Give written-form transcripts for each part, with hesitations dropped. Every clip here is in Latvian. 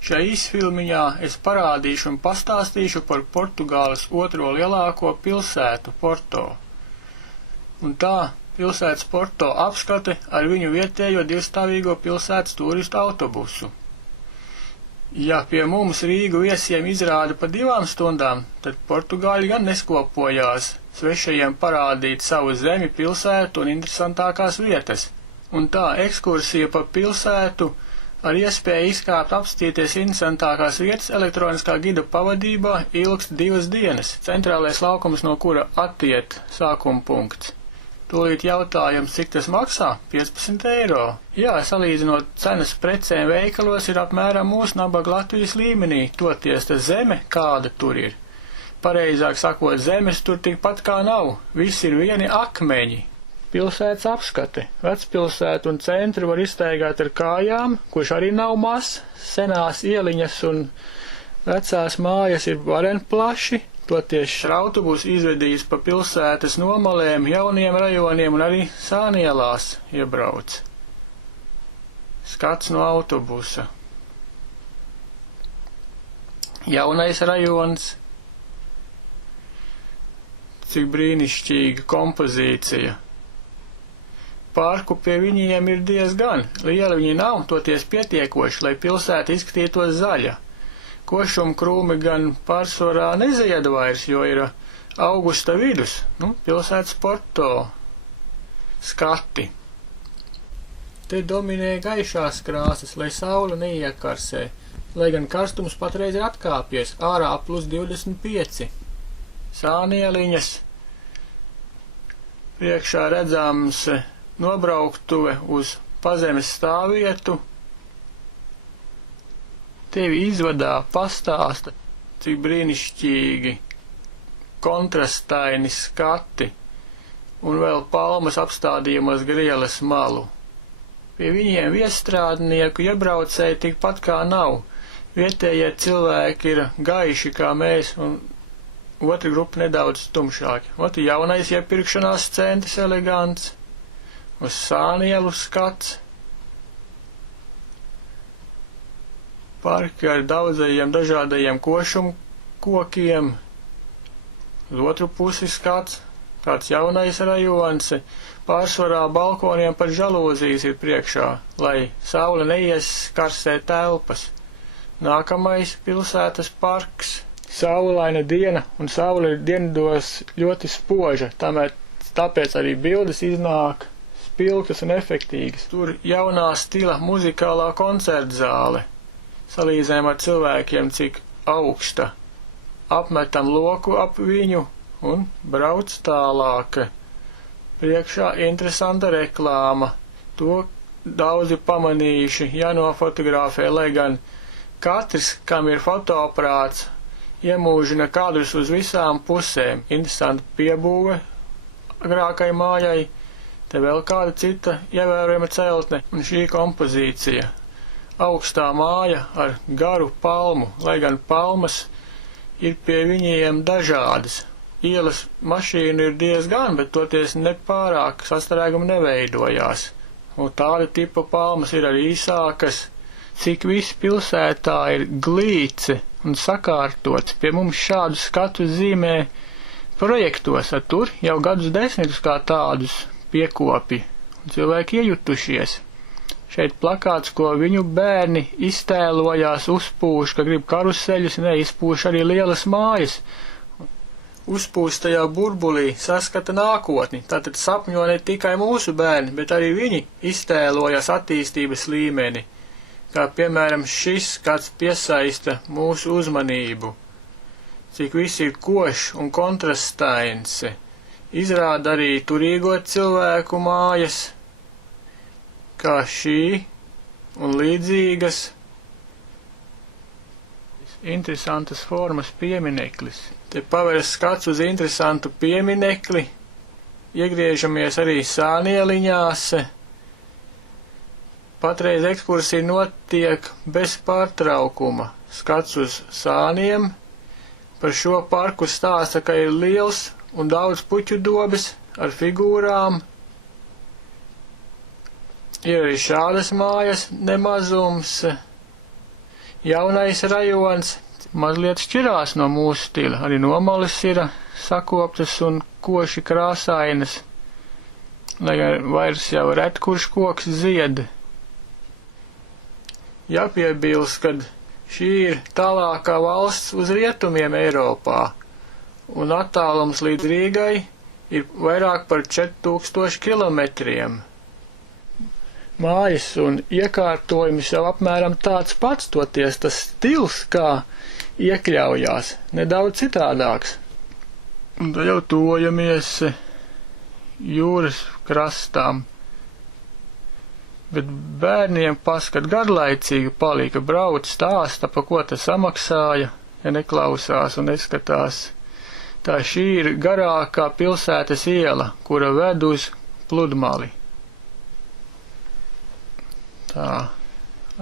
Šajā īsfilmiņā es parādīšu un pastāstīšu par Portugāles otro lielāko pilsētu Porto. Un tā pilsētas Porto apskate ar viņu vietējo divstāvīgo pilsētas turistu autobusu. Ja pie mums Rīgu viesiem izrāda pa 2 stundām, tad portugāļi gan neskopojās svešajiem parādīt savu zemi, pilsētu un interesantākās vietas. Un tā ekskursija pa pilsētu ar iespēju izkāpt apstīties interesantākās vietas elektroniskā gida pavadībā ilgst 2 dienas, centrālais laukums, no kura attiet sākuma punkts. Tūlīt jautājums, cik tas maksā? 15 eiro. Jā, salīdzinot cenas precēm veikalos, ir apmēram mūsu nabaga Latvijas līmenī, toties ta zeme, kāda tur ir. Pareizāk sakot, zemes tur tikpat kā nav, viss ir vieni akmeņi. Pilsētas apskate. Vecpilsētu un centru var izstaigāt ar kājām, kurš arī nav mazs, senās ieliņas un vecās mājas ir varen plaši. Toties autobus izvedīs pa pilsētas nomalēm, jauniem rajoniem un arī sānielās iebrauc. Skats no autobusa. Jaunais rajons. Cik brīnišķīga kompozīcija. Parku pie viņiem ir diezgan. Liela viņi nav, toties pietiekoši, lai pilsēta izskatītos zaļa. Košuma krūmi gan pārsvarā nezied vairs, jo ir augusta vidus, pilsētas Porto. Skati. Te dominē gaišās krāsas, lai saule neiekarsē, lai gan karstums patreiz ir atkāpies, ārā +25. Sānieliņas. Priekšā redzams nobrauktuve uz pazemes stāvvietu. Tevi izvadā pastāsta, cik brīnišķīgi kontrastaini skati un vēl palmas apstādījumos grielas malu. Pie viņiem viesstrādnieku iebraucēji tikpat kā nav. Vietējie cilvēki ir gaiši kā mēs un otra grupa nedaudz tumšāki. Oti jaunais iepirkšanās centrs elegants, uz sānielu skats. Parki ar daudzajiem dažādajiem košumu kokiem, uz otru pusi skats, kāds jaunais rajons, pārsvarā balkoniem pat žalūzijas ir priekšā, lai saule neieskarsē telpas. Nākamais pilsētas parks. Saulaina diena, un saule ir dienvidos ļoti spoža, tāpēc arī bildes iznāk spilgtas un efektīgas. Tur jaunā stila muzikālā koncertzāle. Salīdzinājām ar cilvēkiem, cik augsta. Apmetam loku ap viņu un brauc tālāk. Priekšā interesanta reklāma. To daudzi pamanījuši, jānofotografē, lai gan katrs, kam ir fotoaparāts, iemūžina kadrus uz visām pusēm. Interesanta piebūve agrākai mājai, te vēl kāda cita ievērojama celtne un šī kompozīcija. Augstā māja ar garu palmu, lai gan palmas ir pie viņiem dažādas. Ielas mašīnu ir diezgan, bet toties nepārāk sastrēgumi neveidojās. Un tāda tipa palmas ir arī īsākas, cik viss pilsētā ir glīce un sakārtots. Pie mums šādu skatu zīmē projektos, tur jau gadus desmitus kā tādus piekopi, un cilvēki iejutušies. Šeit plakāts, ko viņu bērni iztēlojās, uzpūš, ka grib karuseļus, neizpūš arī lielas mājas. Uzpūstajā burbulī saskata nākotni, tātad sapņo ne tikai mūsu bērni, bet arī viņi iztēlojas attīstības līmeni, kā piemēram šis skats piesaista mūsu uzmanību. Cik viss ir košs un kontrastains, izrāda arī turīgo cilvēku mājas, kā šī un līdzīgas interesantas formas piemineklis. Te paveras skats uz interesantu pieminekli, iegriežamies arī sānieliņās. Patreiz ekskursija notiek bez pārtraukuma. Skats uz sāniem, par šo parku stāsta, ka ir liels un daudz puķu dobes ar figūrām. Ir arī šādas mājas nemazums. Jaunais rajons mazliet šķirās no mūsu stila. Arī nomalis ir sakoptas un koši krāsainas, lai vairs jau ret kurš koks zied. Jāpiebilst, kad šī ir tālākā valsts uz rietumiem Eiropā, un attālums līdz Rīgai ir vairāk par 4000 kilometriem. Mājas un iekārtojums jau apmēram tāds pats, toties tas stils, kā iekļaujās, nedaudz citādāks. Un tad jau tojamies jūras krastām. Bet bērniem paskat garlaicīgi palika, brauc, stāsta, pa ko tas samaksāja, ja neklausās un neskatās. Tā šī ir garākā pilsētas iela, kura ved uz pludmali. Tā,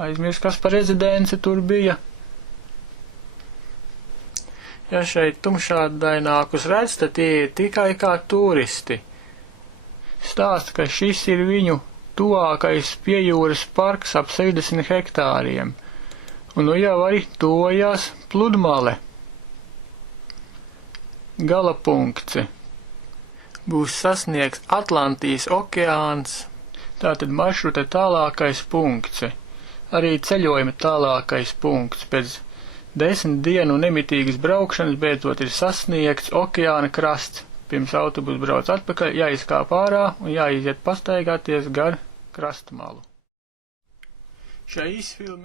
aizmirst, kas par rezidenci tur bija. Ja šeit tumšādainākus redz, tad tie ir tikai kā turisti. Stāsta, ka šis ir viņu tuvākais piejūras parks ap 60 hektāriem, un nu jau arī tojās pludmale. Gala punkts būs sasniegts Atlantijas okeāns, tātad maršruta tālākais punkts, arī ceļojuma tālākais punkts. Pēc 10 dienu nemitīgas braukšanas beidzot ir sasniegts okeāna krasts. Pirms autobus brauc atpakaļ, jāizkāp ārā un jāiziet pastaigāties gar krastmalu. Šai īsfilmiņai